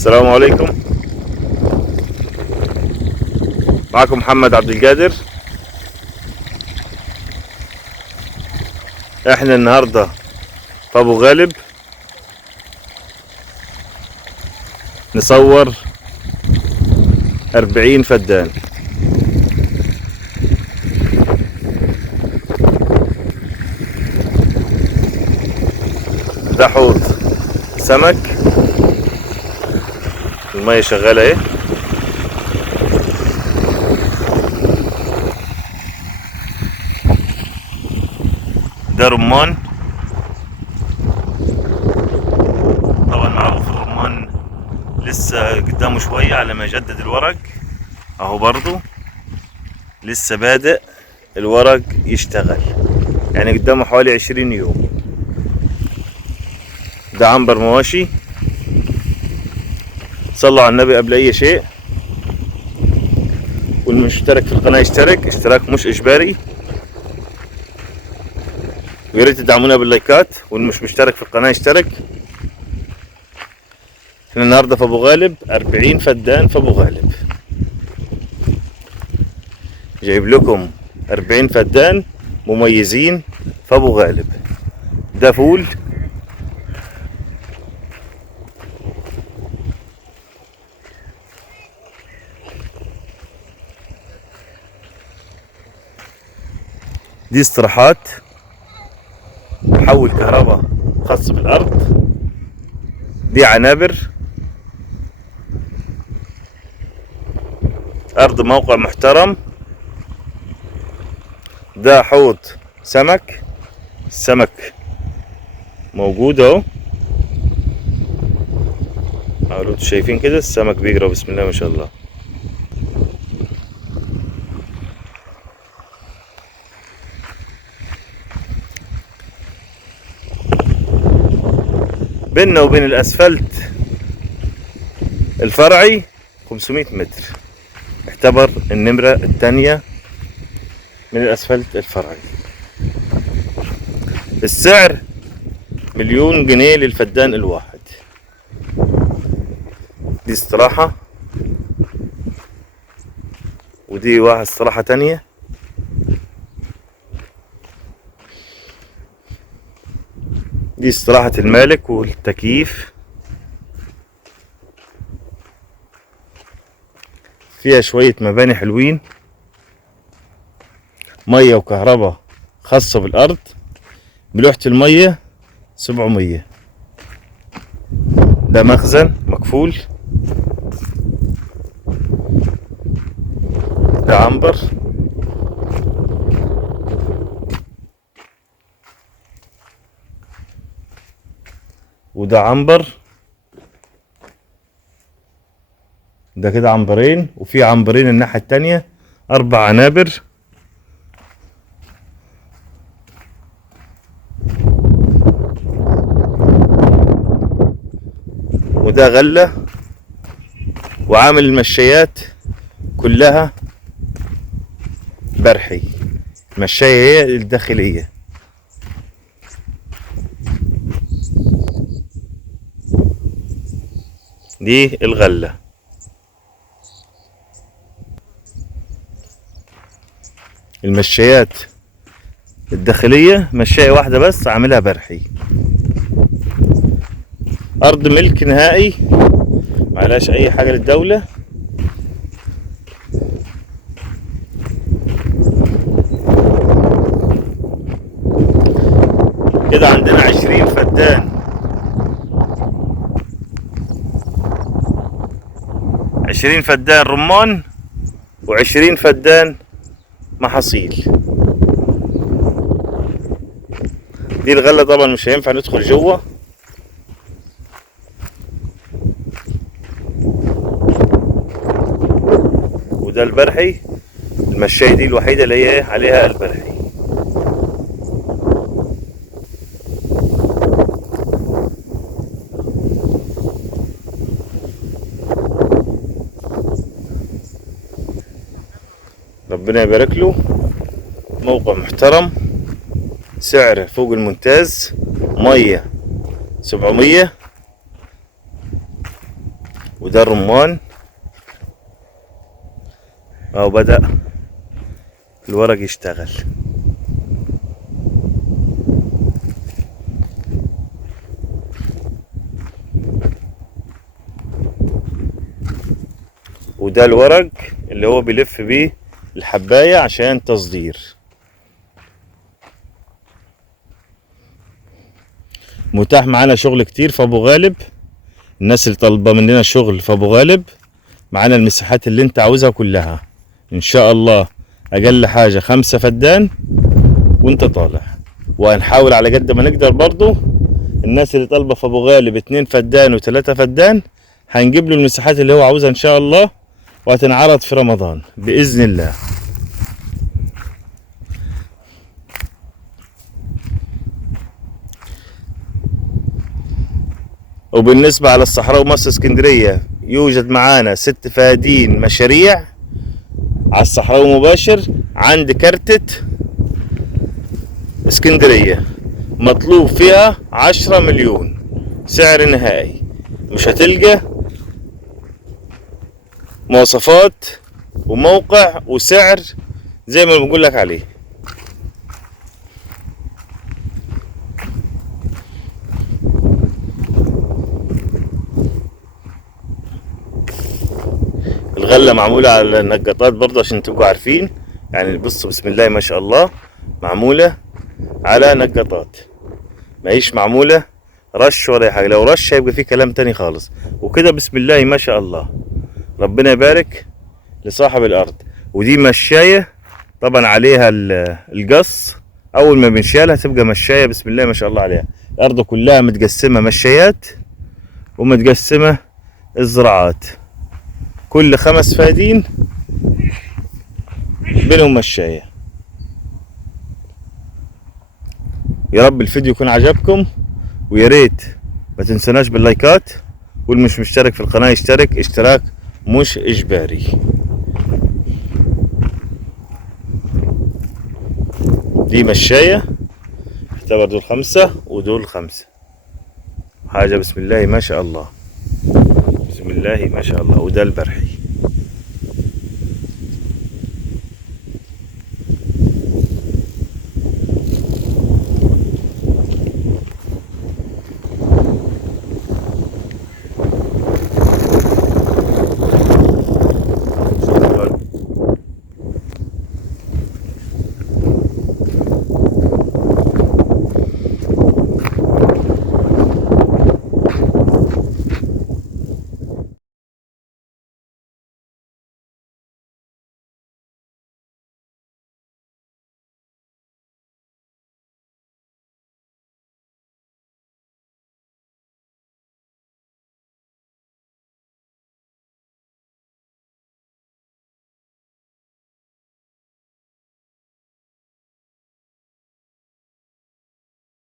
السلام عليكم. معكم محمد عبد القادر. احنا النهارده في ابو غالب نصور 40 فدان. ده حوض سمك، المية شغالة اهي. ده رمان، طبعا معروف الرمان لسه قدامه شوية على ما يجدد الورق اهو، برضو لسه بادئ الورق يشتغل، يعني قدامه حوالي 20 يوم. ده عنبر مواشي. صلوا على النبي قبل اي شيء، والمشترك في القناة يشترك، اشتراك مش اجباري، ويا ريت تدعمونا باللايكات، والمش مشترك في القناة يشترك. احنا النهارده في ابو غالب 40 فدان في ابو غالب، جايب لكم 40 فدان مميزين في ابو غالب. ده فول، دي استراحات، محول كهرباء خاص بالارض، دي عنابر، ارض موقع محترم. ده حوض سمك، السمك موجود اهو، انتوا شايفين كده السمك بيجرى بسم الله ما شاء الله. بيننا وبين الاسفلت الفرعي 500 متر، اعتبر النمرة الثانية من الاسفلت الفرعي. السعر 1,000,000 جنيه للفدان الواحد. دي استراحة، ودي واحد استراحة تانية. دي استراحة المالك والتكييف، فيها شوية مباني حلوين، مية وكهرباء خاصة بالأرض، بلوحة المية 700. ده مخزن مقفول. ده عنبر، وده عنبر. ده كده عنبرين، وفي عنبرين الناحية التانية، 4 عنابر. وده غلة، وعامل المشايات كلها برحي، المشاية هي الداخلية. دي الغلة. المشايات الداخلية مشاية واحدة بس عاملها برحي. أرض ملك نهائي، معلاش أي حاجة للدولة. كده عندنا 20 فدان، 20 فدان رمان، و20 فدان محاصيل. دي الغلة طبعا مش هينفع ندخل جوه. وده البرحي، المشاية دي الوحيدة اللي هي عليها البرحي. ربنا يبارك له، موقع محترم، سعر فوق الممتاز، مية 700، وده الرمان اهو بدأ الورق يشتغل. وده الورق اللي هو بيلف بيه الحباية عشان تصدير. متاح معانا شغل كتير في ابو غالب. الناس اللي طالبة مننا شغل في ابو غالب معانا المساحات اللي انت عاوزها كلها ان شاء الله. اقل حاجة 5 فدان وانت طالع، وهنحاول على قد ما نقدر برضو. الناس اللي طالبة في ابو غالب 2 فدان و3 فدان هنجيب له المساحات اللي هو عاوزها ان شاء الله، وهتنعرض في رمضان باذن الله. وبالنسبة على الصحراء ومصر اسكندرية يوجد معانا 6 فدادين مشاريع على الصحراء مباشر عند كرتة اسكندرية، مطلوب فيها 10 مليون سعر نهائي. مش هتلقى مواصفات وموقع وسعر زي ما بنقول لك عليه. الغلة معمولة على النقاطات برضه عشان تبقوا عارفين. يعني بصوا بسم الله ما شاء الله، معمولة على نقاطات، ما هيش معمولة رش ولا اي حاجة. لو رش هيبقى فيه كلام تاني خالص. وكده بسم الله ما شاء الله، ربنا يبارك لصاحب الارض. ودي مشاية طبعا عليها القص، اول ما بنشالها تبقى مشاية بسم الله ما شاء الله عليها. الارض كلها متقسمة مشايات ومتقسمة الزراعات، كل 5 فدادين بينهم مشاية. يا رب الفيديو يكون عجبكم، ويا ريت ما تنسوناش باللايكات، واللي مش مشترك في القناة يشترك، اشتراك مش اجباري. دي مشاية، اعتبر دول 5 ودول 5. حاجة بسم الله ما شاء الله، بسم الله ما شاء الله. وده البرحي.